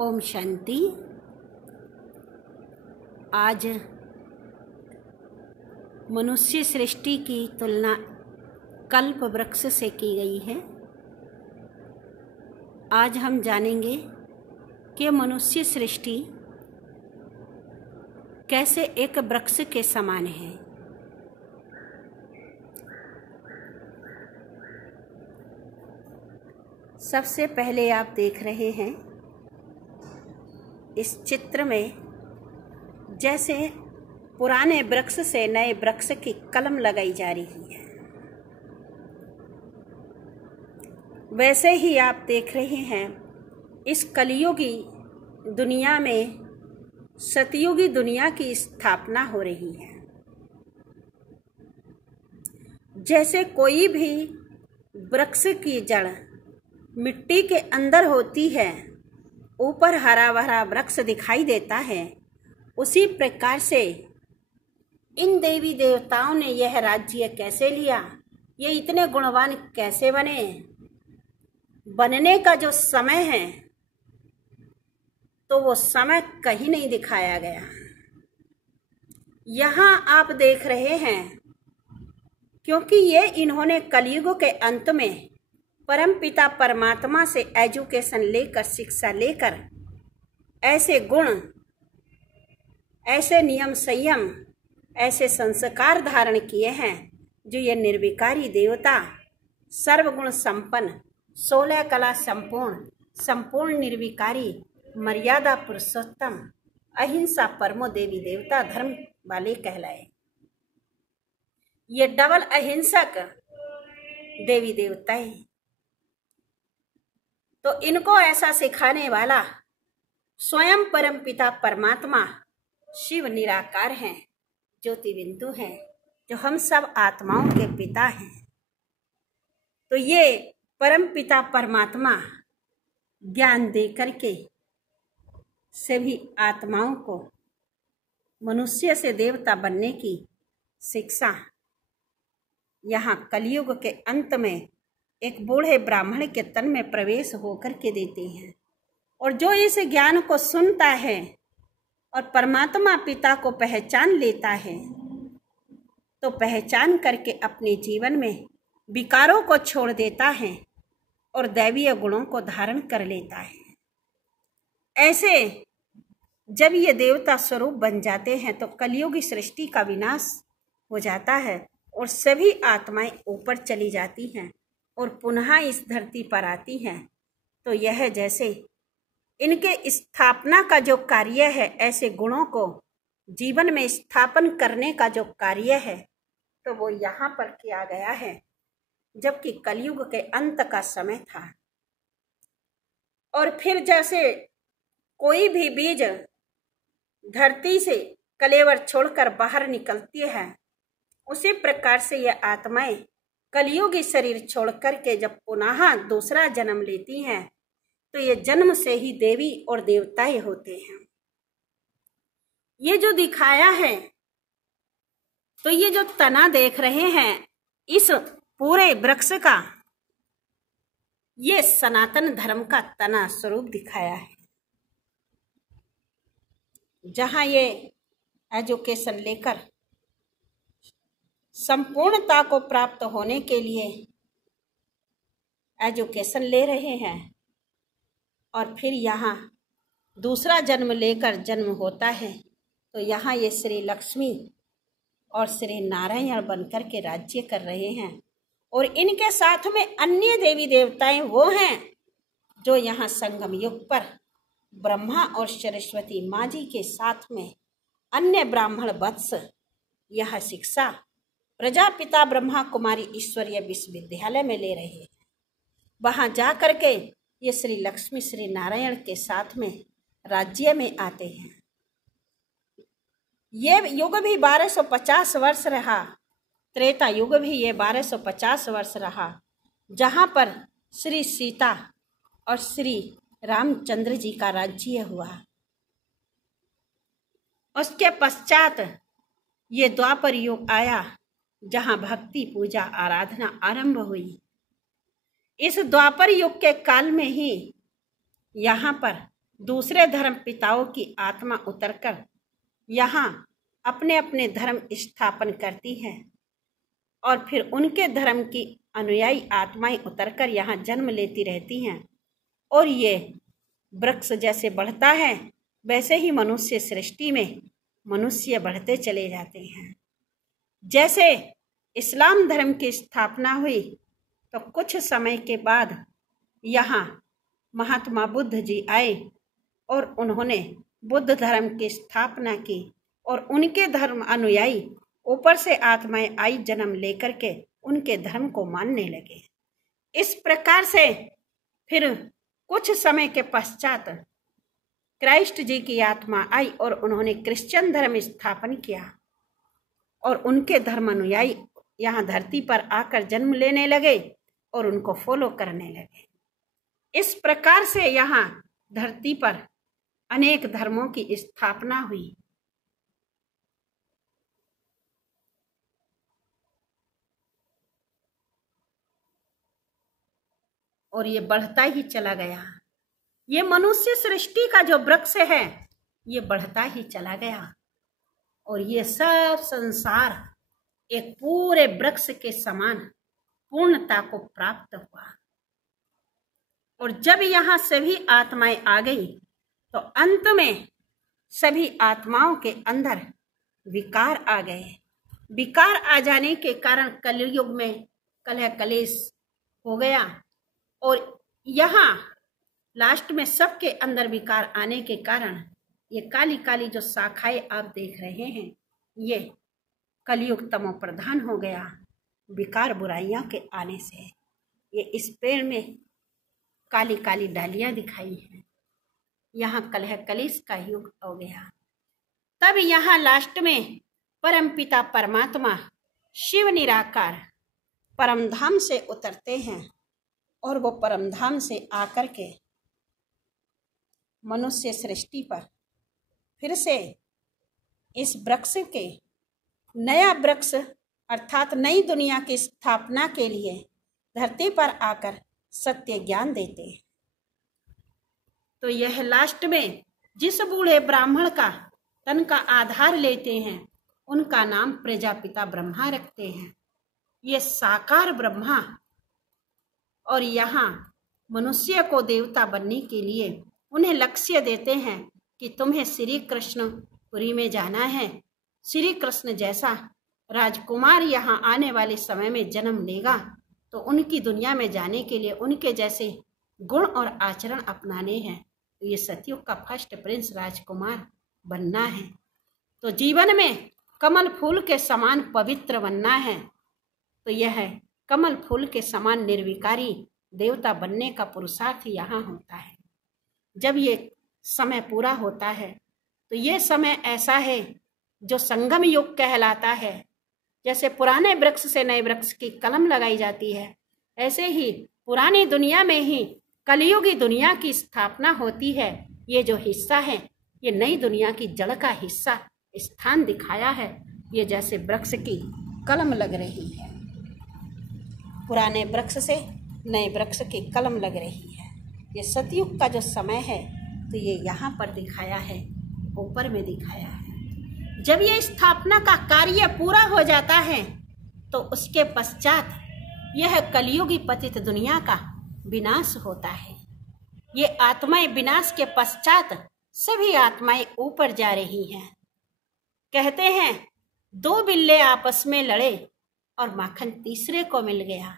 ओम शांति। आज मनुष्य सृष्टि की तुलना कल्प वृक्ष से की गई है। आज हम जानेंगे कि मनुष्य सृष्टि कैसे एक वृक्ष के समान है। सबसे पहले आप देख रहे हैं इस चित्र में जैसे पुराने वृक्ष से नए वृक्ष की कलम लगाई जा रही है, वैसे ही आप देख रहे हैं इस कलियुगी दुनिया में सतयुगी दुनिया की स्थापना हो रही है। जैसे कोई भी वृक्ष की जड़ मिट्टी के अंदर होती है, ऊपर हरा भरा वृक्ष दिखाई देता है, उसी प्रकार से इन देवी देवताओं ने यह राज्य कैसे लिया, ये इतने गुणवान कैसे बने, बनने का जो समय है तो वो समय कहीं नहीं दिखाया गया। यहाँ आप देख रहे हैं क्योंकि ये इन्होंने कलयुग के अंत में परम पिता परमात्मा से एजुकेशन लेकर, शिक्षा लेकर ऐसे गुण, ऐसे नियम संयम, ऐसे संस्कार धारण किए हैं जो ये निर्विकारी देवता सर्वगुण संपन्न, 16 कला संपूर्ण, संपूर्ण निर्विकारी, मर्यादा पुरुषोत्तम, अहिंसा परमो देवी देवता धर्म वाले कहलाए। ये डबल अहिंसक देवी देवता है। तो इनको ऐसा सिखाने वाला स्वयं परम पिता परमात्मा शिव निराकार हैं, ज्योति बिंदु हैं, जो हम सब आत्माओं के पिता हैं। तो ये परम पिता परमात्मा ज्ञान दे करके सभी आत्माओं को मनुष्य से देवता बनने की शिक्षा यहाँ कलयुग के अंत में एक बूढ़े ब्राह्मण के तन में प्रवेश होकर के देते हैं। और जो इस ज्ञान को सुनता है और परमात्मा पिता को पहचान लेता है तो पहचान करके अपने जीवन में विकारों को छोड़ देता है और दैवीय गुणों को धारण कर लेता है। ऐसे जब ये देवता स्वरूप बन जाते हैं तो कलयुगी सृष्टि का विनाश हो जाता है और सभी आत्माएं ऊपर चली जाती हैं और पुनः इस धरती पर आती हैं। तो यह जैसे इनके स्थापना का जो कार्य है, ऐसे गुणों को जीवन में स्थापन करने का जो कार्य है, तो वो यहाँ पर किया गया है जबकि कलयुग के अंत का समय था। और फिर जैसे कोई भी बीज धरती से कलेवर छोड़कर बाहर निकलती है, उसी प्रकार से यह आत्माएं कलयुगी शरीर छोड़कर के जब पुनः दूसरा जन्म लेती हैं तो ये जन्म से ही देवी और देवताएं होते हैं। ये जो दिखाया है, तो ये जो तना देख रहे हैं इस पूरे वृक्ष का, ये सनातन धर्म का तना स्वरूप दिखाया है। जहां ये एजुकेशन लेकर संपूर्णता को प्राप्त होने के लिए एजुकेशन ले रहे हैं और फिर यहाँ दूसरा जन्म लेकर जन्म होता है, तो यहाँ ये श्री लक्ष्मी और श्री नारायण बनकर के राज्य कर रहे हैं। और इनके साथ में अन्य देवी देवताएं वो हैं जो यहाँ संगम युग पर ब्रह्मा और सरस्वती माँ जी के साथ में अन्य ब्राह्मण वत्स यह शिक्षा प्रजापिता ब्रह्मा कुमारी ईश्वरीय विश्वविद्यालय में ले रहे हैं। वहां जा करके ये श्री लक्ष्मी श्री नारायण के साथ में राज्य में आते हैं। ये युग भी 1250 वर्ष रहा, त्रेता युग भी ये 1250 वर्ष रहा, जहां पर श्री सीता और श्री रामचंद्र जी का राज्य हुआ। उसके पश्चात ये द्वापर युग आया, जहां भक्ति पूजा आराधना आरंभ हुई। इस द्वापर युग के काल में ही यहाँ पर दूसरे धर्म पिताओं की आत्मा उतरकर यहाँ अपने अपने धर्म स्थापन करती है और फिर उनके धर्म की अनुयायी आत्माएं उतरकर यहाँ जन्म लेती रहती हैं। और ये वृक्ष जैसे बढ़ता है वैसे ही मनुष्य सृष्टि में मनुष्य बढ़ते चले जाते हैं। जैसे इस्लाम धर्म की स्थापना हुई तो कुछ समय के बाद यहाँ महात्मा बुद्ध जी आए और उन्होंने बुद्ध धर्म की स्थापना की और उनके धर्म अनुयायी ऊपर से आत्माएं आई जन्म लेकर के उनके धर्म को मानने लगे। इस प्रकार से फिर कुछ समय के पश्चात क्राइस्ट जी की आत्मा आई और उन्होंने क्रिश्चियन धर्म स्थापन किया और उनके धर्म अनुयायी यहाँ धरती पर आकर जन्म लेने लगे और उनको फॉलो करने लगे। इस प्रकार से यहाँ धरती पर अनेक धर्मों की स्थापना हुई। और ये बढ़ता ही चला गया। ये मनुष्य सृष्टि का जो वृक्ष है ये बढ़ता ही चला गया और ये सब संसार एक पूरे वृक्ष के समान पूर्णता को प्राप्त हुआ। और जब यहाँ सभी आत्माएं आ गई तो अंत में सभी आत्माओं के अंदर विकार आ गए। विकार आ जाने के कारण कलयुग में कलह कलेश हो गया और यहाँ लास्ट में सबके अंदर विकार आने के कारण ये काली काली जो शाखाएं आप देख रहे हैं ये कलयुग तमो प्रधान हो गया विकार बुराइयों के आने से। ये इस पेड़ में काली काली डालियां दिखाई हैं। यहाँ कलह कलेश का युग हो गया। तब यहाँ लास्ट में परमपिता परमात्मा शिव निराकार परमधाम से उतरते हैं और वो परमधाम से आकर के मनुष्य सृष्टि पर फिर से इस वृक्ष के नया वृक्ष अर्थात नई दुनिया की स्थापना के लिए धरती पर आकर सत्य ज्ञान देते हैं। तो यह लास्ट में जिस बूढ़े ब्राह्मण का तन का आधार लेते हैं उनका नाम प्रजापिता ब्रह्मा रखते हैं। ये साकार ब्रह्मा और यहाँ मनुष्य को देवता बनने के लिए उन्हें लक्ष्य देते हैं कि तुम्हें श्री कृष्णपुरी में जाना है। श्री कृष्ण जैसा राजकुमार यहाँ आने वाले समय में जन्म लेगा तो उनकी दुनिया में जाने के लिए उनके जैसे गुण और आचरण अपनाने हैं। तो ये सतयुग का फर्स्ट प्रिंस राजकुमार बनना है। तो जीवन में कमल फूल के समान पवित्र बनना है। तो यह कमल फूल के समान निर्विकारी देवता बनने का पुरुषार्थ यहाँ होता है। जब ये समय पूरा होता है तो ये समय ऐसा है जो संगम युग कहलाता है। जैसे पुराने वृक्ष से नए वृक्ष की कलम लगाई जाती है ऐसे ही पुरानी दुनिया में ही कलयुगी दुनिया की स्थापना होती है। ये जो हिस्सा है ये नई दुनिया की जड़ का हिस्सा स्थान दिखाया है। ये जैसे वृक्ष की कलम लग रही है, पुराने वृक्ष से नए वृक्ष की कलम लग रही है। ये सतयुग का जो समय है तो ये यहाँ पर दिखाया है, ऊपर में दिखाया है। जब ये स्थापना का कार्य पूरा हो जाता है तो उसके पश्चात यह कलयुगी पतित दुनिया का विनाश होता है। ये आत्माएं विनाश के पश्चात सभी आत्माएं ऊपर जा रही हैं। कहते हैं 2 बिल्ले आपस में लड़े और माखन तीसरे को मिल गया।